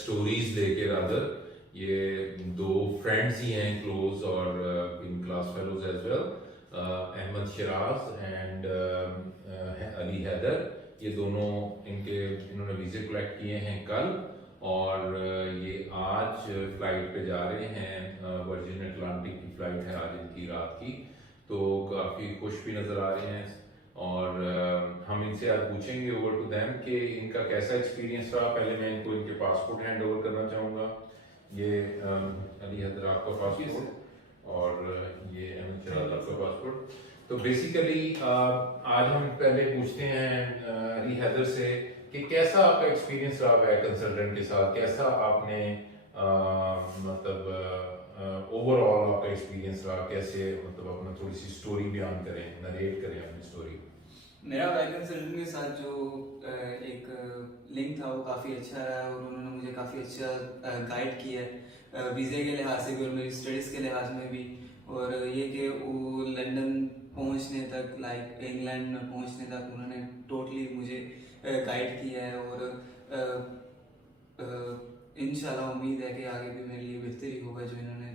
Stories लेके rather. ये दो फ्रेंड्स ही हैं क्लोज और in class fellows as well, Ahmad Shiraz and Ali Haider. ये दोनों इन्होंने वीज़े कलेक्ट किए हैं कल, और ये आज फ्लाइट पे जा रहे हैं। वर्जिन अटलांटिक की फ्लाइट है आज इनकी रात की। तो काफ़ी खुश भी नज़र आ रहे हैं, और हम इनसे आज पूछेंगे ओवर टू देम कि इनका कैसा एक्सपीरियंस रहा। पहले मैं इनको इनके पासपोर्ट हैंड ओवर करना चाहूँगा। ये अली हैदर आपका पासपोर्ट, और ये अहमद शिराज आपका पासपोर्ट। तो बेसिकली आज हम पहले पूछते हैं अली हैदर से कि कैसा आपका एक्सपीरियंस रहा है कंसल्टेंट के साथ, कैसा आपने मतलब ओवरऑल आपका एक्सपीरियंस रहा, कैसे मतलब अपना थोड़ी सी स्टोरी बयान करें, नरेट करें अपनी स्टोरी। मेरा वाई कंसल्टेंट के साथ जो एक लिंक था वो काफ़ी अच्छा रहा, और उन्होंने मुझे काफ़ी अच्छा गाइड किया है वीज़े के लिहाज से भी और मेरी स्टडीज़ के लिहाज में भी। और ये कि वो लंदन पहुंचने तक, लाइक इंग्लैंड में पहुंचने तक उन्होंने टोटली मुझे गाइड किया है। और इंशाल्लाह उम्मीद है कि आगे भी मेरे लिए बेहतरी होगा जो इन्होंने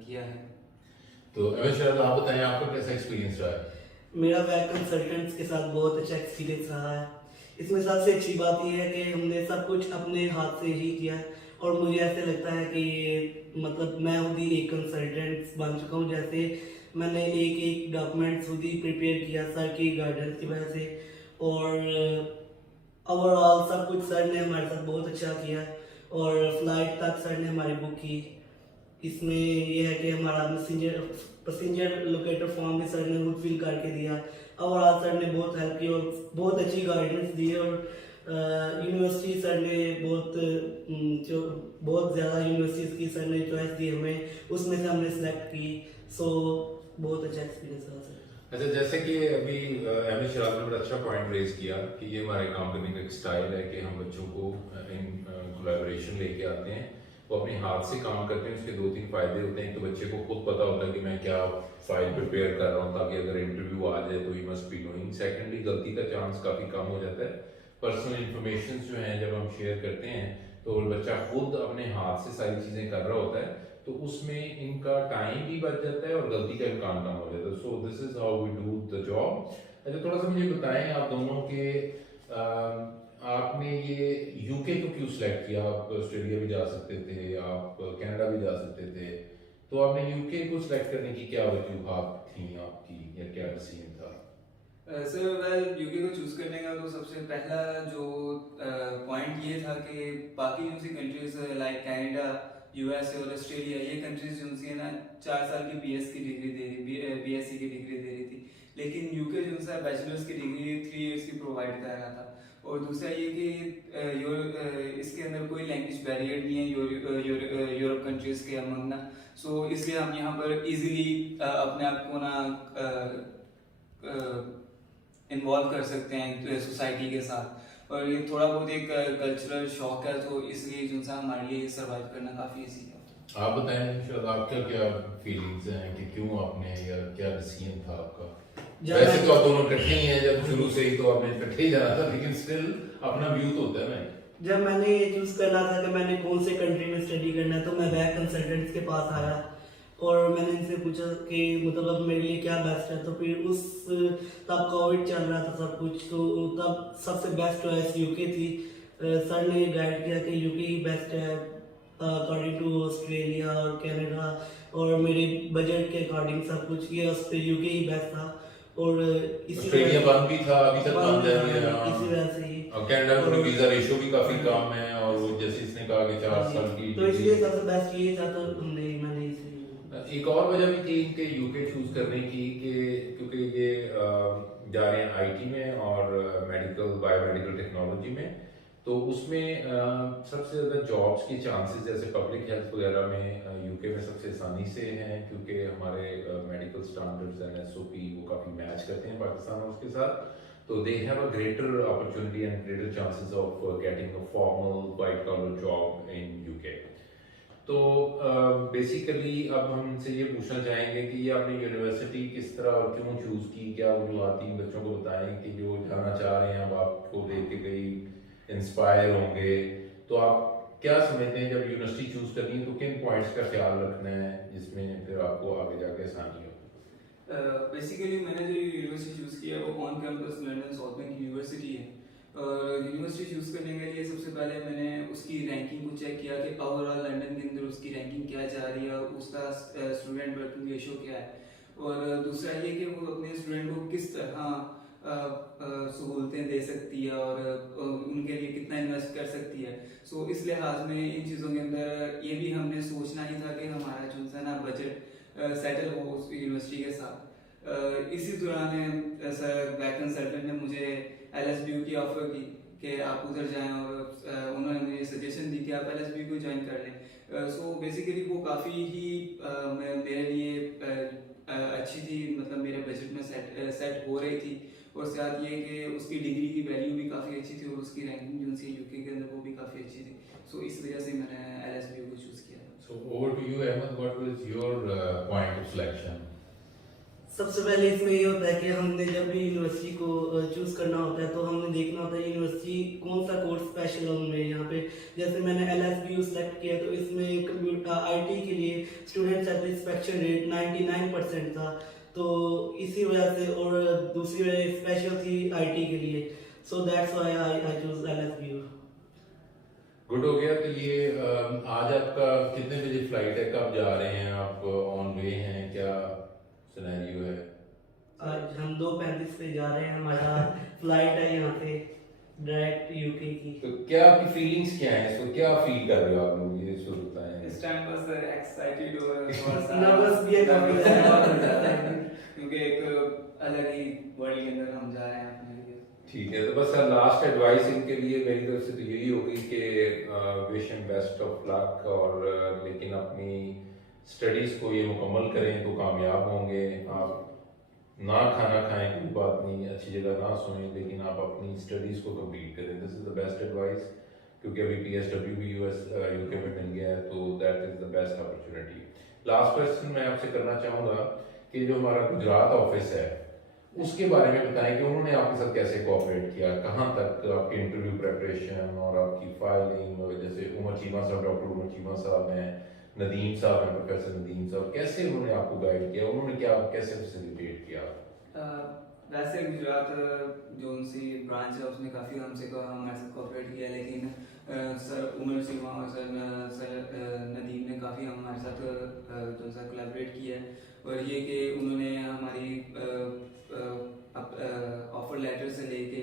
किया है। तो अहमद शिराज आप बताएं आपका कैसा एक्सपीरियंस रहा है। मेरा वैक कंसल्टेंट्स के साथ बहुत अच्छा एक्सपीरियंस रहा है। इसमें सबसे अच्छी बात यह है कि हमने सब कुछ अपने हाथ से ही किया है, और मुझे ऐसे लगता है कि मतलब मैं खुद ही एक कंसल्टेंट बन चुका हूँ। जैसे मैंने एक एक डॉक्यूमेंट खुद ही प्रिपेयर किया सर की गाइडेंस की वजह से, और ओवरऑल सब कुछ सर ने हमारे साथ बहुत अच्छा किया, और फ्लाइट तक सर ने हमारी बुक की। इसमें यह है कि हमारा पैसेंजर लोकेटर फॉर्म भी सर ने खुद फिल करके दिया। ओवरऑल सर ने बहुत हेल्प की और बहुत अच्छी गाइडेंस दी, और यूनिवर्सिटी सर ने जो बहुत ज़्यादा यूनिवर्सिटीज़ की सर ने चॉइस दी हमें, उसमें से हमने सेलेक्ट की। सो बहुत अच्छा एक्सपीरियंस रहा सर। अच्छा, जैसे कि अभी अहमद शिराज ने बड़ा अच्छा पॉइंट रेज किया कि ये हमारे काम करने का एक स्टाइल है कि हम बच्चों को इन कोलैबोरेशन लेके आते हैं, वो अपने हाथ से काम करते हैं। उसके दो तीन फायदे होते हैं। तो बच्चे को खुद पता होता है कि मैं क्या फाइल प्रिपेयर कर रहा हूँ, ताकि अगर इंटरव्यू आ जाए तो he must be knowing. Secondly, गलती का चांस काफ़ी कम हो जाता है। पर्सनल इंफॉर्मेशन जो हैं जब हम शेयर करते हैं तो बच्चा खुद अपने हाथ से सारी चीज़ें कर रहा होता है, तो उसमें इनका टाइम भी बच जाता है और गलती का इम्कान कम हो जाता है। So this is how we do the job. अच्छा, थोड़ा सा मुझे बताएं आप दोनों के आपने ये यूके को क्यों सिलेक्ट किया। आप ऑस्ट्रेलिया भी जा सकते थे, आप कनाडा भी जा सकते थे, तो आपने यूके को सिलेक्ट करने की क्या वजूहत थी आपकी, या क्या डिसीजन था। सर वेल, यूके को चूज़ करने का तो सबसे पहला जो पॉइंट ये था कि बाकी जो सी कंट्रीज लाइक कनाडा, यूएस और ऑस्ट्रेलिया, ये कंट्रीज जो सी है ना 4 साल की बीएस की डिग्री दे रही, बीएससी की डिग्री दे रही थी। लेकिन यूके जो सा बैचलर्स की डिग्री 3 इयर्स की प्रोवाइड कर रहा था। और दूसरा ये कि इसके अंदर कोई लैंग्वेज बैरियर नहीं है यूरोप कंट्रीज के अमंग ना। सो इसलिए हम यहाँ पर इजीली अपने आप को ना इन्वॉल्व कर सकते हैं सोसाइटी के साथ। और ये थोड़ा बहुत एक कल्चरल शॉक है, तो इसलिए जो सा हमारे लिए सर्वाइव करना काफ़ी ईजी है। आप बताएं शायद आपका क्या फीलिंग्स हैं कि क्यों आपने, या क्या डिसीजन था आपका। वैसे तो आप दोनों इकट्ठे ही हैं, जब शुरू से ही तो आपने इकट्ठे ही जाना था, लेकिन स्टिल अपना व्यू तो होता है ना। जब मैंने ये चूज करना था कि मैंने कौन से कंट्री में स्टडी करना है, तो मैं बैक कंसल्टेंट्स के पास आया और मैंने इनसे पूछा कि मतलब अब मेरे लिए क्या बेस्ट है। तो फिर तब कोविड चल रहा था सब कुछ, तो तब सबसे बेस्ट चॉइस यूके थी। सर ने गाइड किया कि यूके ही बेस्ट है अकॉर्डिंग टू ऑस्ट्रेलिया और कनाडा, और मेरे बजट के अकॉर्डिंग सब कुछ ये उस पर यूके ही बेस्ट था। और ऑस्ट्रेलिया बंद भी था, अभी तक बंद है। इसी वजह से ही, और कनाडा में वीजा रेशियो भी काफी कम है, और वो जैसे इसने कहा कि 4 साल की, तो इसलिए सबसे बेस्ट ये था। तो मैंने इसे एक और वजह भी थी इनके यूके चूज करने की कि क्योंकि ये जा रहे हैं आईटी में और मेडिकल बायोमेडिकल टेक्नोलॉजी में, तो उसमें सबसे ज़्यादा जॉब्स के चांसेस जैसे पब्लिक हेल्थ वगैरह में यूके में सबसे आसानी से हैं, क्योंकि हमारे मेडिकल स्टैंडर्ड्स एंड एसओपी वो काफ़ी मैच करते हैं पाकिस्तान और उसके साथ। तो they have a greater opportunity and greater chances of getting a formal white collar job in UK. तो बेसिकली अब हम इनसे ये पूछना चाहेंगे कि ये आपने यूनिवर्सिटी किस तरह और क्यों चूज़ की, क्या वजूहत थी। बच्चों को बताएं कि जो जाना चाह रहे हैं, अब आपको देख के कई इंस्पायर होंगे, तो आप क्या समझते हैं जब यूनिवर्सिटी चूज करनी है तो किन पॉइंट्स का ख्याल रखना है जिसमें फिर आपको आगे जाके आसानी हो? बेसिकली मैंने जो यूनिवर्सिटी चूज़ किया वो on campus London Southbank university है। और यूनिवर्सिटी चूज़ करने के लिए सबसे पहले मैंने उसकी रैंकिंग को चेक किया कि ओवरऑल लंदन के अंदर उसकी रैंकिंग क्या जा रही है, उसका स्टूडेंट वर्किंग रेशो क्या है, और दूसरा ये कि वो अपने स्टूडेंट को किस तरह सहूलतें दे सकती है और उनके लिए कितना इन्वेस्ट कर सकती है। सो इस लिहाज में इन चीज़ों के अंदर ये भी हमने सोचना ही था कि हमारा जो सा ना बजट सेटल हो उस यूनिवर्सिटी के साथ। इसी दौरान सर बैक कंसल्टेंट ने मुझे LSBU की ऑफर की कि आप उधर जाएं, और उन्होंने मुझे सजेशन दी कि आप LSBU को ज्वाइन कर लें। सो बेसिकली वो काफ़ी ही मेरे लिए अच्छी थी, मतलब मेरे बजट में सेट हो रही थी, और साथ ये कि उसकी डिग्री की वैल्यू भी काफ़ी अच्छी थी और उसकी रैंकिंग जो सी यूके के अंदर वो भी काफ़ी अच्छी थी। सो इस वजह से मैंने LSBU को चूज़ किया। So over to you, Ahmed. What was your point of selection? सबसे पहले इसमें ये होता है कि हमने जब भी यूनिवर्सिटी को चूज़ करना होता है तो हमने देखना होता है यूनिवर्सिटी कौन सा कोर्स स्पेशल है उनमें। यहाँ पे जैसे मैंने LSBU सेलेक्ट किया तो इसमें कंप्यूटर IT के लिए स्टूडेंट सेटिस्फेक्शन रेट 99% था, तो इसी वजह से, और दूसरी वजह स्पेशल थी IT के लिए, so that's why I choose LSBU। Good हो गया। तो ये आज आपका कितने बजे फ्लाइट है, कब जा रहे हैं आप, ऑन वे हैं, क्या सिनेरियो है? आज हम 2:35 पे जा रहे हैं, हमारा फ्लाइट है यहाँ से डायरेक्ट यूके की। तो क्या आपकी फीलिंग्स क्या हैं, इसको क्या फील कर रहे हो आप लोग, ये शुरू बताएं। इस टाइम बस एक्साइटेड और थोड़ा सा नर्वस भी है काफी ज़्यादा। क्योंकि एक अलग ही वर्ल्ड के अंदर हम जा रहे हैं अपने लिए। ठीक है, तो बस लास्ट एडवाइस इनके लिए मेरी तरफ से तो यही होगी कि wish and best of luck, और लेकिन अपनी स्टडीज़ को ये मुकम्मल करें तो कामयाब होंगे। आप ना खाना खाएं कोई बात नहीं, अच्छी जगह ना सोएं, लेकिन आप अपनी स्टडीज़ को कंप्लीट करें। This is the best advice, क्योंकि अभी PSW भी यूके में मिल गया है, तो that is the best opportunity. Last question मैं आपसे करना चाहूँगा कि जो हमारा गुजरात ऑफिस है उसके बारे में बताएं कि उन्होंने आपके साथ कैसे कोऑपरेट किया, कहाँ तक आपकी इंटरव्यू प्रेपरेशन और आपकी फाइलिंग, जैसे उमर चीमा साहब, डॉक्टर उमर चीमा साहब हैं, नदीम साहब हैं, प्रोफेसर नदीम साहब, कैसे उन्होंने आपको गाइड किया, उन्होंने क्या कैसे फैसिलिटेट किया? वैसे गुजरात जो उनसी ब्रांच है उसने काफ़ी हमसे हमारे साथ कोऑपरेट किया, लेकिन सर उमर चीमा और सर नदीम ने काफ़ी हमारे साथ जो सा कोलैबोरेट किया है। और ये कि उन्होंने हमारी ऑफर लेटर से लेके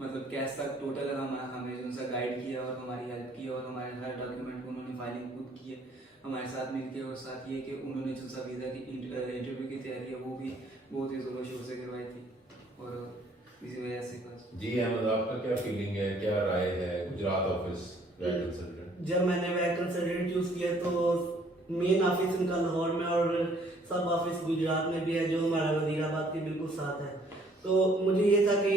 मतलब कैश तक टोटल हमें जो सा गाइड किया और हमारी हेल्प की, और हमारे हर डॉक्यूमेंट को उन्होंने फाइलिंग खुद की है हमारे साथ मिलके। और साथ ये कि उन्होंने जो सा वीज़ा की इंटरव्यू की तैयारी है वो भी बहुत ही ज़ोरों शोर से करवाई थी, और इसी वजह से बस। जी अहमद, आपका क्या फीलिंग है, क्या राय है गुजरात ऑफिस वैक कंसल्टेंट? जब मैंने वैक कंसल्टेंट चूज किया तो मेन ऑफिस इनका लाहौर में और सब ऑफिस गुजरात में भी है, जो हमारा वजीराबाद के बिल्कुल साथ है। तो मुझे ये था कि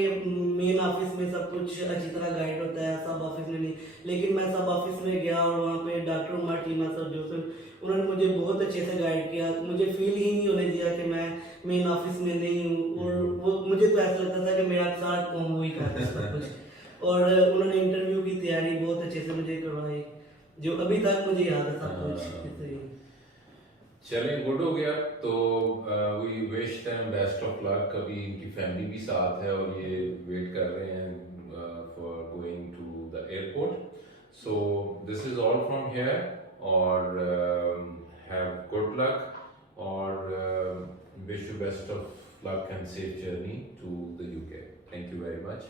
मेन ऑफिस में सब कुछ अच्छी तरह गाइड होता है, सब ऑफिस में नहीं। लेकिन मैं सब ऑफिस में गया और वहाँ पे डॉक्टर उमर टीमा सर जो थे उन्होंने मुझे बहुत अच्छे से गाइड किया, मुझे फील ही नहीं होने दिया कि मैं मेन ऑफिस में नहीं हूँ। और वो मुझे तो ऐसा लगता था कि मेरा साथ कौन हुई कर सब कुछ। और उन्होंने इंटरव्यू की तैयारी बहुत अच्छे से मुझे करवाई, जो अभी तक मुझे याद है सब कुछ। चलें, गुड हो गया। तो we wish them best of luck. अभी इनकी फैमिली भी साथ है और ये वेट कर रहे हैं for going to the airport. So this is all from here, और हैव गुड लक, और wish you best of luck and safe journey to the UK. Thank you very much.